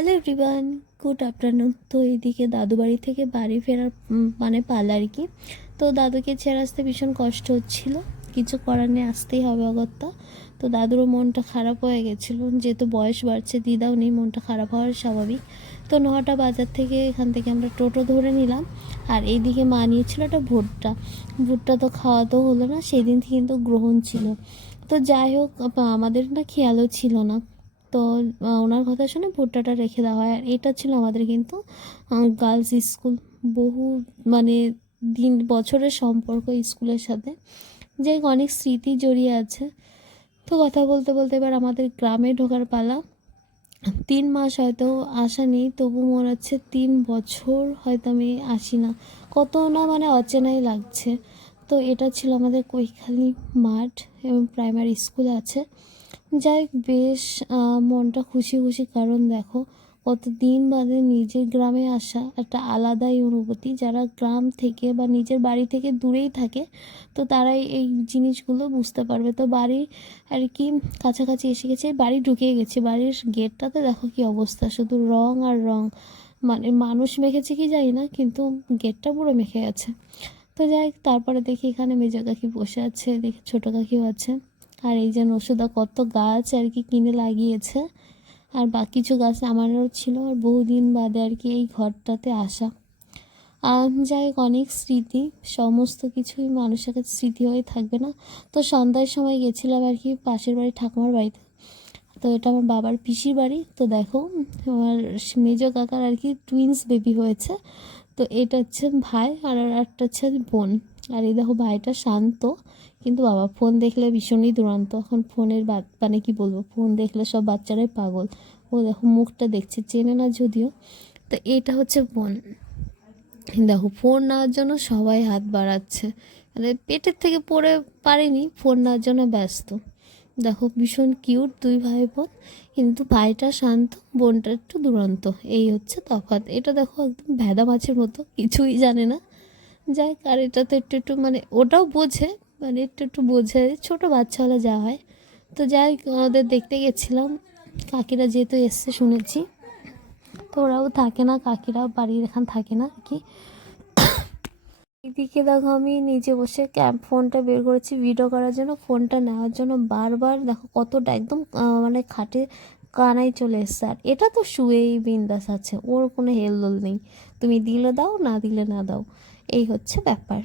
Hello everyone, good afternoon. তো এইদিকে দাদু বাড়ি থেকে বাড়ি ফেরার মানে পালা আর কি। তো দাদুকে ছেড়ে আসতে ভীষণ কষ্ট হচ্ছিল, কিছু করার নেই, আসতেই হবে অগত্যা। তো দাদুরও মনটা খারাপ হয়ে গেছিলো, যেহেতু বয়স বাড়ছে, দিদাও নেই, মনটা খারাপ হওয়ার স্বাভাবিক। তো 9টা বাজার থেকে এখান থেকে আমরা টোটো ধরে নিলাম। আর এইদিকে মা নিয়েছিল একটা ভুট্টা। ভুট্টা তো খাওয়া তো হলো না, সেদিন কিন্তু গ্রহণ ছিল। তো যাই হোক, আমাদের না খেয়ালও ছিল না। তো ওনার কথা শুনে ভুট্টাটা রেখে দেওয়া হয়। আর এটা ছিল আমাদের কিন্তু গার্লস স্কুল। বহু মানে বছরের সম্পর্ক স্কুলের সাথে, যে অনেক স্মৃতি জড়িয়ে আছে। তো কথা বলতে বলতে এবার আমাদের গ্রামে ঢোকার পালা। 3 মাস হয়তো আসা নেই, তবু মনে হচ্ছে 3 বছর হয়তো আমি আসি না, কত না মানে অচেনাই লাগছে। তো এটা ছিল আমাদের কৈখালি মাঠ এবং প্রাইমারি স্কুল আছে। যাই হোক, বেশ মনটা খুশি খুশি, কারণ দেখো কত দিন বাদে নিজের গ্রামে আসা একটা আলাদাই অনুভূতি। যারা গ্রাম থেকে বা নিজের বাড়ি থেকে দূরেই থাকে, তো তারাই এই জিনিসগুলো বুঝতে পারবে। তো বাড়ি আর কি কাছাকাছি এসে গেছে, বাড়ি ঢুকে গেছে। বাড়ির গেটটাতে দেখো কি অবস্থা, শুধু রং আর রং। মানে মানুষ মেখেছে কি জানি না, কিন্তু গেটটা পুরো মেখে গেছে। তো যাই হোক, তারপরে দেখি এখানে মেজো কাকি বসে আছে, দেখি ছোটো কাকিও আছে। আর এই যে নসুদা কত গাছ আর কি কিনে লাগিয়েছে। আর কিছু গাছ আমারও ছিল, আর বহুদিন বাদে আর কি এই ঘরটাতে আসা। যাই হোক, অনেক স্মৃতি, সমস্ত কিছুই মানুষের কাছে স্মৃতি হয়ে থাকবে না। তো সন্ধ্যার সময় গেছিলাম আর কি পাশের বাড়ি ঠাকুমার বাড়িতে। তো এটা আমার বাবার পিসির বাড়ি। তো দেখো, আমার মেজো কাকার আর কি টুইন্স বেবি হয়েছে। তো এটা হচ্ছে ভাই, আর একটা হচ্ছে বোন। আর এই দেখো ভাইটা শান্ত, কিন্তু বাবা ফোন দেখলে ভীষণই দুরন্ত। এখন ফোনের মানে কি বলবো, ফোন দেখলে সব বাচ্চারাই পাগল। ও দেখো মুখটা দেখছে, চেনে না যদিও। তো এটা হচ্ছে বোন। দেখো ফোন নেওয়ার জন্য সবাই হাত বাড়াচ্ছে, মানে পেটের থেকে পড়ে পারেনি, ফোন নেওয়ার জন্য ব্যস্ত। দেখো ভীষণ কিউট দুই ভাই বোন, কিন্তু ভাইটা শান্ত, বোনটা একটু দুরন্ত। এই হচ্ছে তফাৎ। এটা দেখো একদম ভেদা মাছের মতো, কিছুই জানে না। যাই, আর এটা তো একটু একটু মানে ওটাও বোঝে, মানে একটু একটু বোঝে, ছোটো বাচ্চা হলে যা হয়। তো যাই, ওদের দেখতে গেছিলাম। কাকিরা যেহেতু এসছে শুনেছি, তো ওরাও থাকে না, কাকিরাও বাড়ির এখান থাকে না আর কি। এদিকে দেখো আমি নিচে বসে ফোনটা বের করেছি ভিডিও করার জন্য, ফোনটা নেওয়ার জন্য বারবার দেখো কতটা একদম মানে খাটে কানায় চলে এসছে। আর এটা তো শুয়েই বিন্দাস আছে, ওর কোনো হেলদোল নেই, তুমি দিলে দাও, না দিলে না দাও, এই হচ্ছে ব্যাপার।